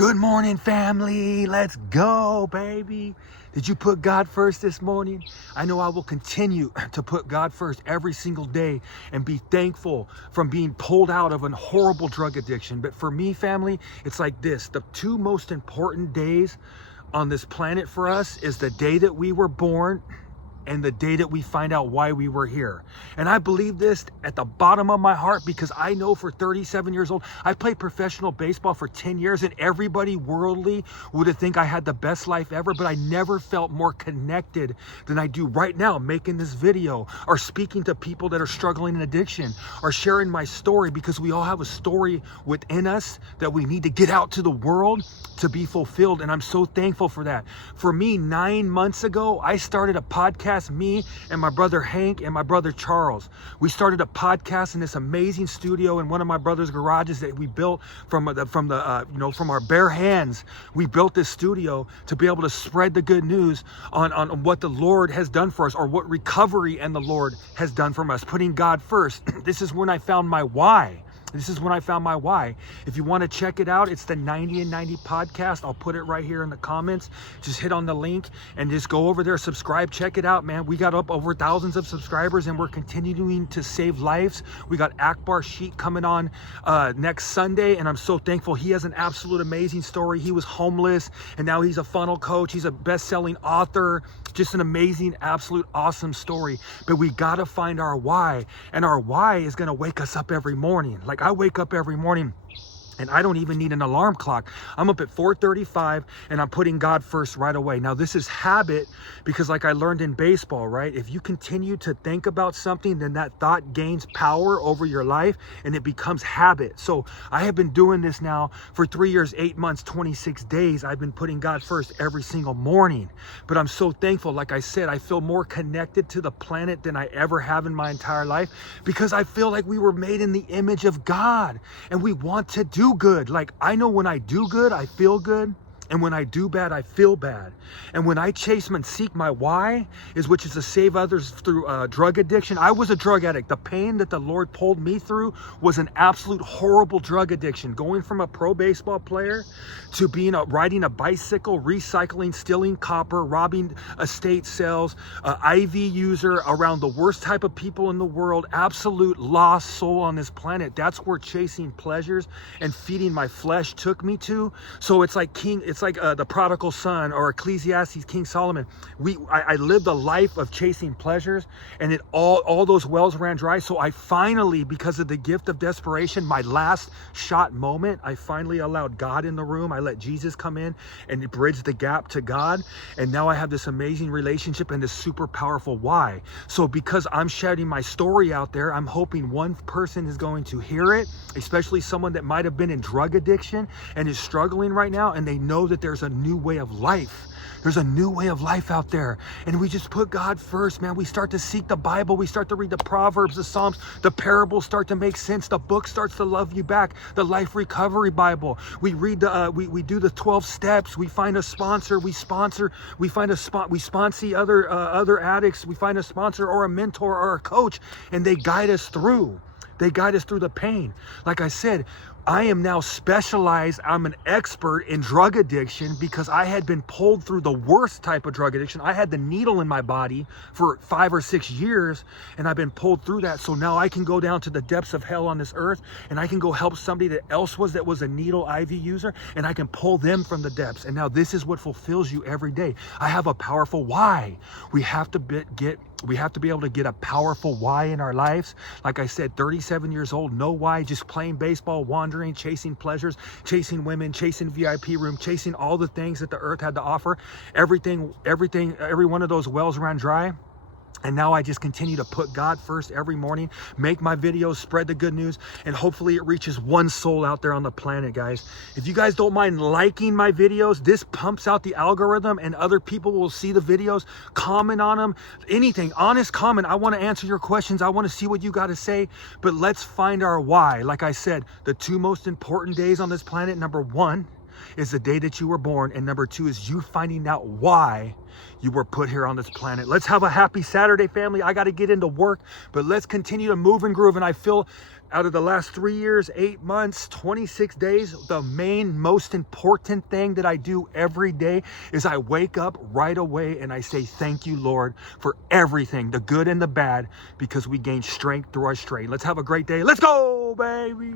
Good morning, family. Let's go, baby. Did you put God first this morning? I know I will continue to put God first every single day and be thankful from being pulled out of a horrible drug addiction. But for me, family, it's like this. The two most important days on this planet for us is the day that we were born and the day that we find out why we were here. And I believe this at the bottom of my heart because I know for 37 years old, I played professional baseball for 10 years and everybody worldly would have think I had the best life ever, but I never felt more connected than I do right now making this video or speaking to people that are struggling in addiction or sharing my story, because we all have a story within us that we need to get out to the world to be fulfilled. And I'm so thankful for that. For me, 9 months ago, I started a podcast. Me and my brother Hank and my brother Charles. We started a podcast in this amazing studio in one of my brother's garages that we built from our bare hands. We built this studio to be able to spread the good news on what the Lord has done for us, or what recovery and the Lord has done for us, putting God first. This is when I found my why. This is when I found my why. If you want to check it out, it's the 90 and 90 podcast. I'll put it right here in the comments. Just hit on the link and just go over there, subscribe, check it out, man. We got up over thousands of subscribers and we're continuing to save lives. We got Akbar Sheikh coming on next Sunday, and I'm so thankful. He has an absolute amazing story. He was homeless and now he's a funnel coach. He's a best-selling author. Just an amazing, absolute awesome story. But we got to find our why, and our why is going to wake us up every morning. Like, I wake up every morning and I don't even need an alarm clock. I'm up at 4:35 and I'm putting God first right away. Now, this is habit because, like I learned in baseball, right? If you continue to think about something, then that thought gains power over your life and it becomes habit. So I have been doing this now for 3 years, 8 months, 26 days. I've been putting God first every single morning. But I'm so thankful. Like I said, I feel more connected to the planet than I ever have in my entire life, because I feel like we were made in the image of God and we want to do good. Like, I know when I do good, I feel good. And when I do bad, I feel bad. And when I chase and seek my why, which is to save others through drug addiction. I was a drug addict. The pain that the Lord pulled me through was an absolute horrible drug addiction. Going from a pro baseball player to riding a bicycle, recycling, stealing copper, robbing estate sales, IV user, around the worst type of people in the world, absolute lost soul on this planet. That's where chasing pleasures and feeding my flesh took me to. So it's like the prodigal son, or Ecclesiastes, King Solomon. I lived a life of chasing pleasures, and all those wells ran dry. So I finally, because of the gift of desperation, my last shot moment, I finally allowed God in the room. I let Jesus come in and bridge the gap to God. And now I have this amazing relationship and this super powerful why. So because I'm sharing my story out there, I'm hoping one person is going to hear it, especially someone that might have been in drug addiction and is struggling right now, and they know that there's a new way of life. There's a new way of life out there. And we just put God first, man. We start to seek the Bible. We start to read the Proverbs, the Psalms. The parables start to make sense. The book starts to love you back. The Life Recovery Bible. We read we do the 12 steps. We find a sponsor. We sponsor other addicts. We find a sponsor or a mentor or a coach, and they guide us through. They guide us through the pain. Like I said, I am now specialized. I'm an expert in drug addiction because I had been pulled through the worst type of drug addiction. I had the needle in my body for 5 or 6 years, and I've been pulled through that. So now I can go down to the depths of hell on this earth, and I can go help somebody that was a needle IV user, and I can pull them from the depths. And now this is what fulfills you every day. I have a powerful why. We have to be able to get a powerful why in our lives. Like I said, 37 years old, no why, just playing baseball, wandering, chasing pleasures, chasing women, chasing VIP room, chasing all the things that the earth had to offer. Every one of those wells ran dry. And now I just continue to put God first every morning, make my videos, spread the good news, and hopefully it reaches one soul out there on the planet, guys. If you guys don't mind liking my videos, this pumps out the algorithm and other people will see the videos, comment on them, anything, honest comment. I want to answer your questions. I want to see what you got to say, but let's find our why. Like I said, the two most important days on this planet, number one, is the day that you were born. And number 2 is you finding out why you were put here on this planet. Let's have a happy Saturday, family. I got to get into work, but let's continue to move and groove. And I feel out of the last 3 years, 8 months, 26 days, the most important thing that I do every day is I wake up right away and I say, thank you, Lord, for everything, the good and the bad, because we gain strength through our strain. Let's have a great day. Let's go, baby.